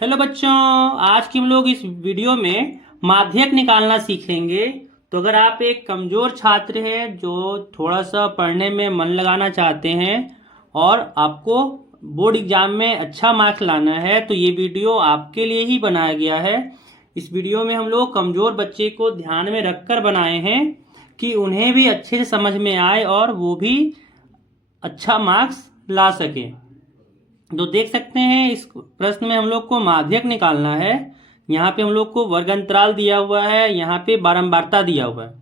Hello बच्चों। आज की हम लोग इस वीडियो में माध्यक निकालना सीखेंगे। तो अगर आप एक कमज़ोर छात्र हैं जो थोड़ा सा पढ़ने में मन लगाना चाहते हैं और आपको बोर्ड एग्जाम में अच्छा मार्क्स लाना है तो ये वीडियो आपके लिए ही बनाया गया है। इस वीडियो में हम लोग कमज़ोर बच्चे को ध्यान में रखकर बनाए हैं कि उन्हें भी अच्छे से समझ में आए और वो भी अच्छा मार्क्स ला सकें। तो देख सकते हैं इस प्रश्न में हम लोग को माध्यक निकालना है। यहाँ पे हम लोग को वर्ग अंतराल दिया हुआ है, यहाँ पे बारंबारता दिया हुआ है,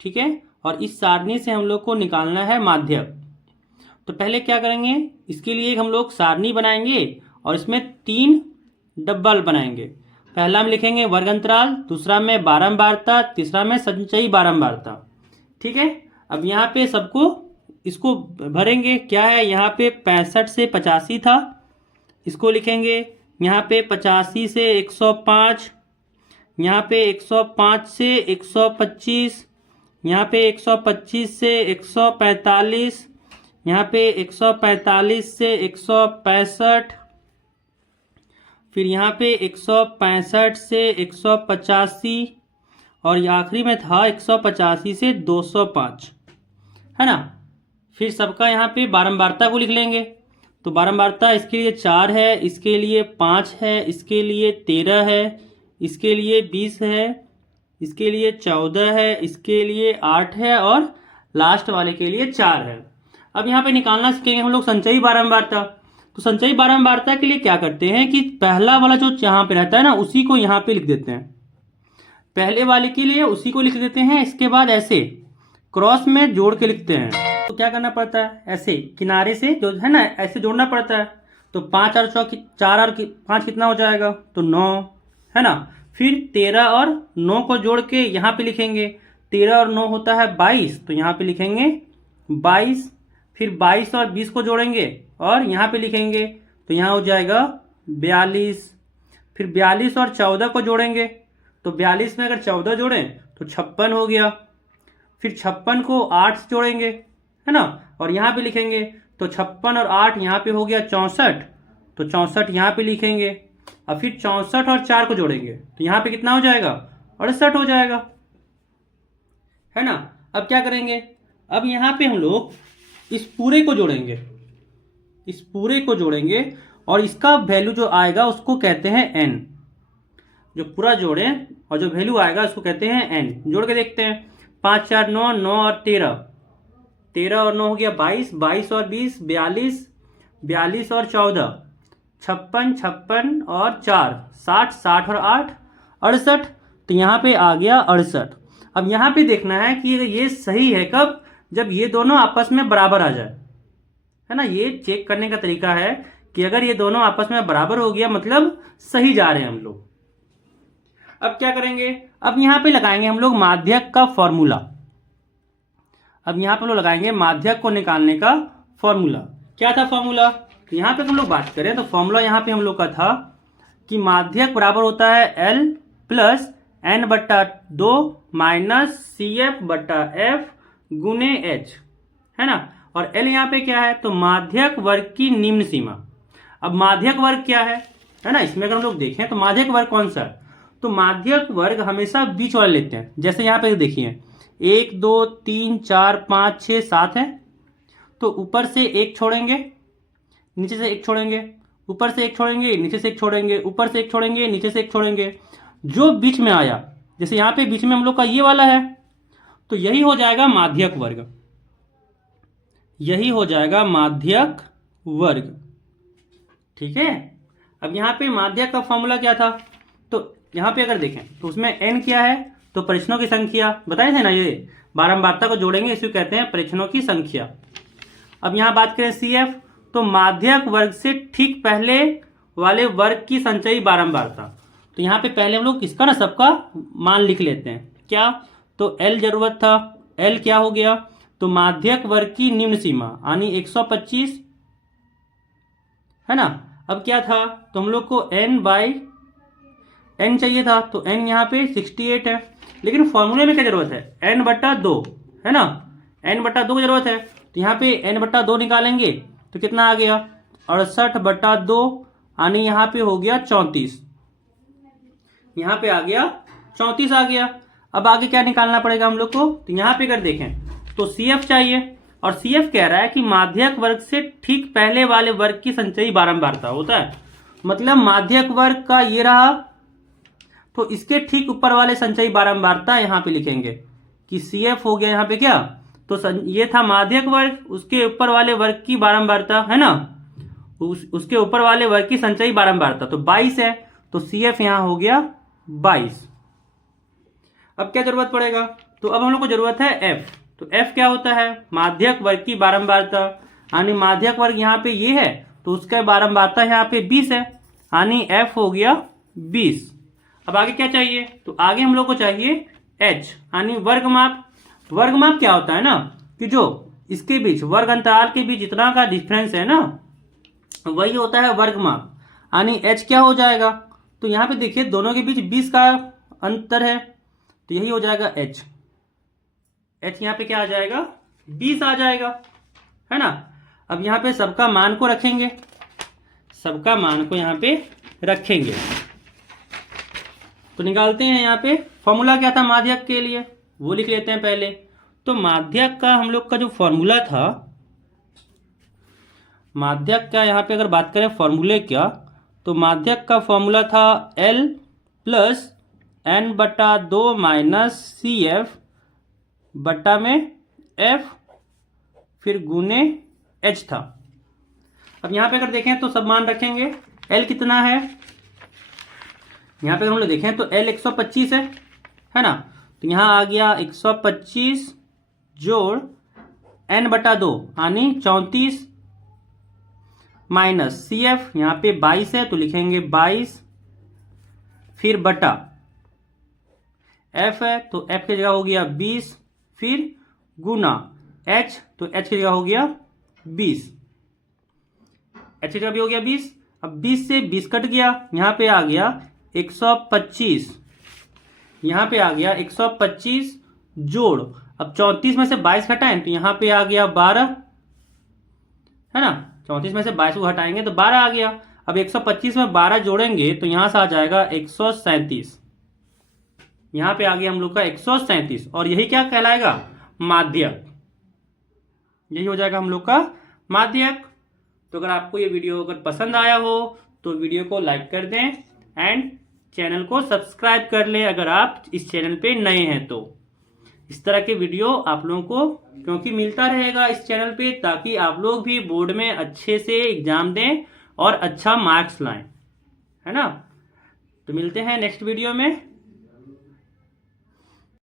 ठीक है। और इस सारणी से हम लोग को निकालना है माध्यक। तो पहले क्या करेंगे, इसके लिए हम लोग सारणी बनाएंगे और इसमें 3 डब्बल बनाएंगे। पहला में लिखेंगे वर्ग अंतराल, दूसरा में बारंबारता, तीसरा में संचयी बारंबारता, ठीक है। अब यहाँ पे सबको इसको भरेंगे। क्या है, यहाँ पे 65 से 85 था, इसको लिखेंगे। यहाँ पे 85 से 105, यहाँ पे 105 से 125, यहाँ पे 125 से 145, यहाँ पे 145 से 165, फिर यहाँ पे 165 से 185 और ये आखिरी में था 185 से 205, है ना। फिर सबका यहाँ पे बारंबारता को लिख लेंगे। तो बारंबारता इसके लिए 4 है, इसके लिए 5 है, इसके लिए 13 है, इसके लिए 20 है, इसके लिए 14 है, इसके लिए 8 है और लास्ट वाले के लिए 4 है। अब यहाँ पे निकालना सीखेंगे हम लोग संचयी बारंबारता। तो संचयी बारंबारता के लिए क्या करते हैं कि पहला वाला जो यहाँ पे रहता है ना उसी को यहाँ पे लिख देते हैं। पहले वाले के लिए उसी को लिख देते हैं, इसके बाद ऐसे क्रॉस में जोड़ के लिखते हैं। तो क्या करना पड़ता है, ऐसे किनारे से जो है ना ऐसे जोड़ना पड़ता है। तो 5 और 4 और 5 कितना हो जाएगा, तो 9, है ना। फिर 13 और 9 को जोड़ के यहाँ पे लिखेंगे। 13 और 9 होता है 22, तो यहाँ पे लिखेंगे 22। फिर 22 और 20 को जोड़ेंगे और यहाँ पे लिखेंगे, तो यहाँ हो जाएगा 42। फिर 42 और 14 को जोड़ेंगे, तो 42 में अगर 14 जोड़ें तो 56 हो गया। फिर 56 को 8 से जोड़ेंगे, है ना, और यहाँ पे लिखेंगे। तो 56 और 8 यहाँ पे हो गया 64, तो 64 यहाँ पे लिखेंगे। अब फिर 64 और 4 को जोड़ेंगे तो यहाँ पे कितना हो जाएगा, 68 हो जाएगा, है ना। अब क्या करेंगे, अब यहाँ पे हम लोग इस पूरे को जोड़ेंगे, इस पूरे को जोड़ेंगे और इसका वैल्यू जो आएगा उसको कहते हैं n। जो पूरा जोड़ें और जो वैल्यू आएगा उसको कहते हैं n। जोड़ के देखते हैं, 5 4 9, 9 और 13, 13 और 9 हो गया 22, 22 और 20 42, 42 और 14 56, 56 और 4 60, 60 और 8 68। तो यहाँ पे आ गया 68। अब यहाँ पे देखना है कि ये सही है कब, जब ये दोनों आपस में बराबर आ जाए, है ना। ये चेक करने का तरीका है कि अगर ये दोनों आपस में बराबर हो गया मतलब सही जा रहे हैं हम लोग। अब क्या करेंगे, अब यहाँ पे लगाएंगे हम लोग माध्यक का फॉर्मूला। अब यहाँ पे हम लोग लगाएंगे माध्यक को निकालने का फॉर्मूला। क्या था फॉर्मूला, तो यहाँ पे हम लोग बात करें तो फॉर्मूला यहाँ पे हम लोग का था कि माध्यक बराबर होता है L plus N/2 minus CF/F गुने H, है ना। और L यहाँ पे क्या है, तो माध्यक वर्ग की निम्न सीमा। अब माध्यक वर्ग क्या है ना। इसमें अगर हम लोग देखें तो माध्यक वर्ग कौन सा है, तो माध्यक वर्ग हमेशा बीच वाले लेते हैं। जैसे यहाँ पे देखिए 1 2 3 4 5 6 7 है, तो ऊपर से 1 छोड़ेंगे, नीचे से 1 छोड़ेंगे, ऊपर से 1 छोड़ेंगे, नीचे से 1 छोड़ेंगे, ऊपर से 1 छोड़ेंगे, नीचे से 1 छोड़ेंगे। जो बीच में आया, जैसे यहाँ पे बीच में हम लोग का ये वाला है, तो यही हो जाएगा माध्यक वर्ग, यही हो जाएगा माध्यक वर्ग, ठीक है। अब यहाँ पे माध्यक का फॉर्मूला क्या था, तो यहाँ पे अगर देखें तो उसमें n क्या है, तो परीक्षणों की संख्या बताए थे ना, ये बारंबारता को जोड़ेंगे इसको कहते हैं परीक्षणों की संख्या। अब यहाँ बात करें CF, तो माध्यक वर्ग से ठीक पहले वाले वर्ग की संचयी बारंबारता। तो यहाँ पे पहले हम लोग इसका ना सबका मान लिख लेते हैं। क्या, तो L जरूरत था, L क्या हो गया, तो माध्यक वर्ग की निम्न सीमा यानी 125, है ना। अब क्या था, तो हम लोग को n चाहिए था, तो n यहाँ पे 68 है। लेकिन फॉर्मूले में क्या जरूरत है, n/2, है ना, n/2 की जरूरत है। तो यहाँ पे n/2 निकालेंगे तो कितना आ गया, 68/2 यानी यहाँ पे हो गया 34, यहाँ पे आ गया 34 आ गया। अब आगे क्या निकालना पड़ेगा हम लोग को, तो यहाँ पे अगर देखें तो CF चाहिए, और CF कह रहा है कि माध्यक वर्ग से ठीक पहले वाले वर्ग की संचयी बारंबारता होता है। मतलब माध्यक वर्ग का ये रहा, तो इसके ठीक ऊपर वाले संचयी बारंबारता यहाँ पे लिखेंगे कि CF हो गया यहाँ पे क्या, तो ये था माध्यक वर्ग, उसके ऊपर वाले वर्ग की बारंबारता है ना, उसके ऊपर वाले वर्ग की संचयी बारंबारता तो 22 है, तो CF यहाँ हो गया 22। अब क्या जरूरत पड़ेगा, तो अब हम लोग को जरूरत है F। तो F क्या होता है, माध्यक वर्ग की बारंबारता, यानी माध्यक वर्ग यहाँ पे ये है तो उसका बारंबारता यहाँ पे 20 है, यानी F हो गया 20। अब आगे क्या चाहिए, तो आगे हम लोग को चाहिए H, यानी वर्गमाप। वर्गमाप क्या होता है ना, कि जो इसके बीच वर्ग अंतराल के बीच जितना का डिफरेंस है ना, वही होता है वर्गमाप। यानी H क्या हो जाएगा, तो यहाँ पे देखिए दोनों के बीच 20 का अंतर है, तो यही हो जाएगा H। H यहाँ पे क्या आ जाएगा, 20 आ जाएगा, है ना। अब यहाँ पे सबका मान को रखेंगे, सबका मान को यहाँ पे रखेंगे, तो निकालते हैं। यहाँ पे फॉर्मूला क्या था माध्यक के लिए, वो लिख लेते हैं पहले। तो माध्यक का हम लोग का जो फॉर्मूला था, माध्यक का यहाँ पे अगर बात करें फॉर्मूले क्या, तो माध्यक का फॉर्मूला था L plus N/2 minus CF बट्टा में F फिर गुने H था। अब यहाँ पे अगर देखें तो सब मान रखेंगे। L कितना है, यहाँ पे हम लोग देखें तो L 125 है ना, तो यहाँ आ गया 125 जोड़ N/2 यानी 34 माइनस CF यहाँ पे 22 है तो लिखेंगे 22, फिर बटा F है तो F की जगह हो गया 20, फिर गुना H तो H की जगह हो गया 20, H की जगह भी हो गया 20। अब 20 से 20 कट गया, यहाँ पे आ गया 125, यहाँ पे आ गया 125 जोड़, अब 34 में से 22 घटाएं तो यहाँ पे आ गया 12, है ना। 34 में से 22 को हटाएंगे तो 12 आ गया। अब 125 में 12 जोड़ेंगे तो यहाँ से आ जाएगा 137, यहाँ पे आ गया हम लोग का 137, और यही क्या कहलाएगा, माध्यक। यही हो जाएगा हम लोग का माध्यक। तो अगर आपको ये वीडियो अगर पसंद आया हो तो वीडियो को लाइक कर दें एंड चैनल को सब्सक्राइब कर लें अगर आप इस चैनल पे नए हैं तो। इस तरह के वीडियो आप लोगों को क्योंकि मिलता रहेगा इस चैनल पे, ताकि आप लोग भी बोर्ड में अच्छे से एग्जाम दें और अच्छा मार्क्स लाएं, है ना। तो मिलते हैं नेक्स्ट वीडियो में।